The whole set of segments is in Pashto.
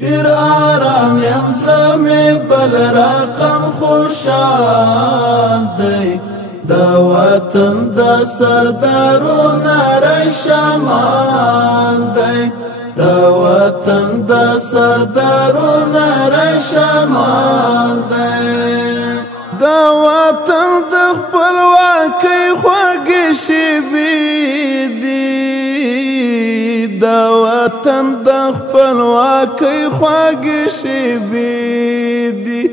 دیر آرام یم زړه مې بل رقم خوشحال دی د وطن د سردارو نری شمال دی د وطن د سردارو نری شمال دی د وطن د خپلواکۍ خوږې شېبې دي د وطن د خپلواکۍ خوږې شېبې دي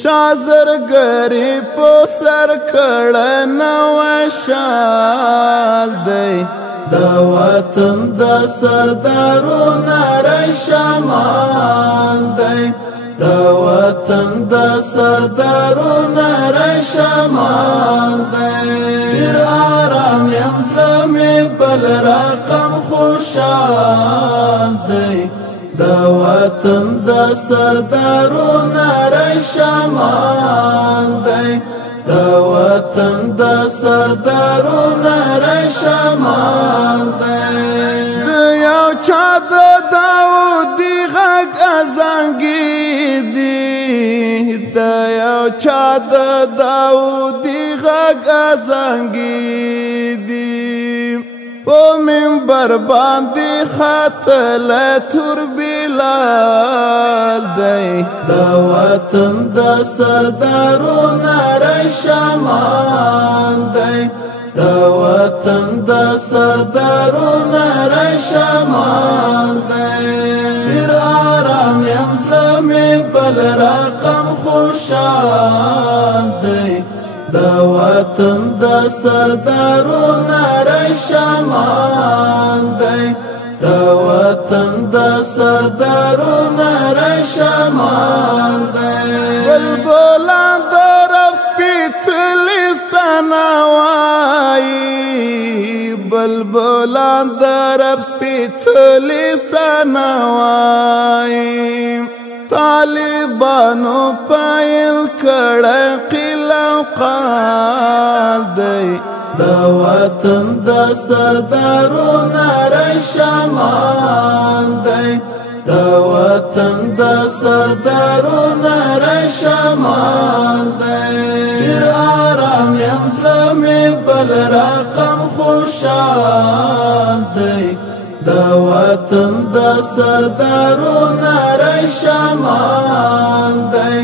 شازرګري په سر کړه نوی شال دی د وطن د سردارو نری شمال دی د وطن د سردارو نری شمال دی ډېر آرام یم زړه مې بل رقم خوشحال دی د وطن د سردارو نری شمال دی د وطن د سردارو نری شمال دی د یو چا د داودي غږ ازانګېدي د یو چا د داودي غږ ازانګېدي په منبر باندې ختلی تور بلال دی د وطن د سردارو نری شمال دی د وطن د سردارو نری شمال دی ډېر آرام یم زړه مې بل رقم خوشحال دی د وطن د سردارو نری شمال دی د وطن د سردارو نری شمال دی بلبلان د رب سپېڅلي ثنا وایي بلبلان د رب سپېڅلي ثنا وایي طالبانو پایل کړه قلع قال دی د وطن د سردارو نری شمال دی د وطن د سردارو نری شمال دی ډېر آرام یم زړه مې بل رقم خوشحال دی د وطن د سردارو نری شمال دی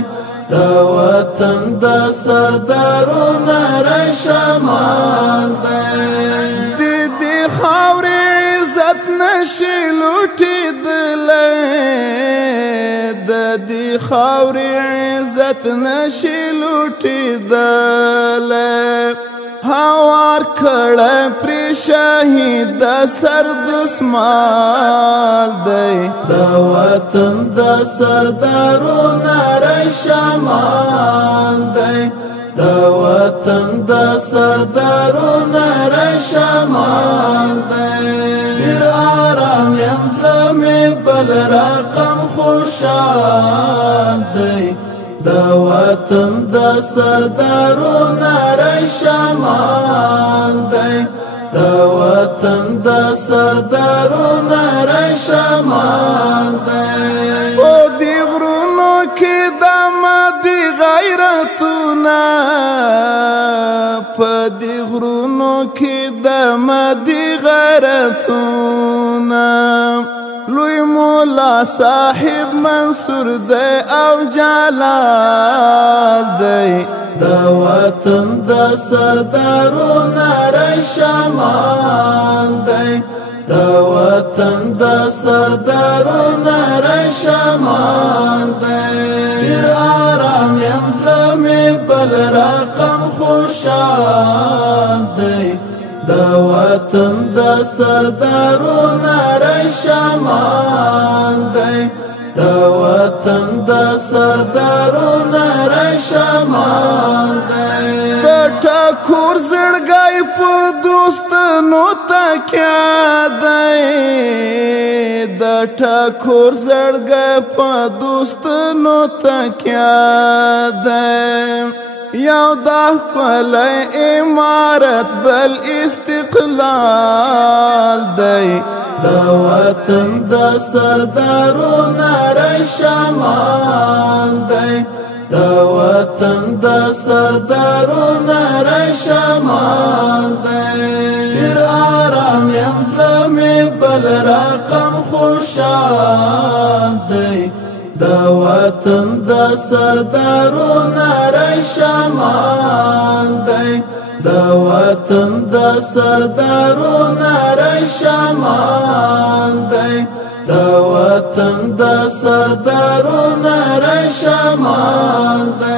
د وطن د سردارو نری شمال دی د دې خاورې عزت نشي لوټېدلی د دې خاورې عزت نشي لوټېدلی هوار کړه پرې شهید د سر دسمال دی د وطن د سردارو نری شمال دی د وطن د سردارو نری شمال دی ډېر آرام یم زړه مې بل رقم خوشحال دی د وطن د سردارو نری شمال دی د وطن د سردارو نری شمال دی په دې غرونو کې د مادي غیرتونه په دې غرونو کې د مادي غیرتونه لوی مولا صاحب منصور دی او جلال دی د وطن د سردارو نری شمال دی د وطن د سردارو نری شمال دی ډېر آرام یم زړه مې بل رقم خوشحال دی د وطن د سردارو نری شمال دی د وطن د سردارو نری شمال دی د ټکور زړګی په دوستانو تکیه دی د ټکور زړګی په دوستانو تکیه دی یو دا ښکلی امارت بل استقلال دی د وطن د سردارو نری شمال دی د وطن د سردارو نری شمال دی ډېر آرام یم زړه مې بل رقم خوشحال دی د وطن د سردارو نری شمال دی د وطن د سردارو نری شمال دی د وطن د سردارو نری شمال دی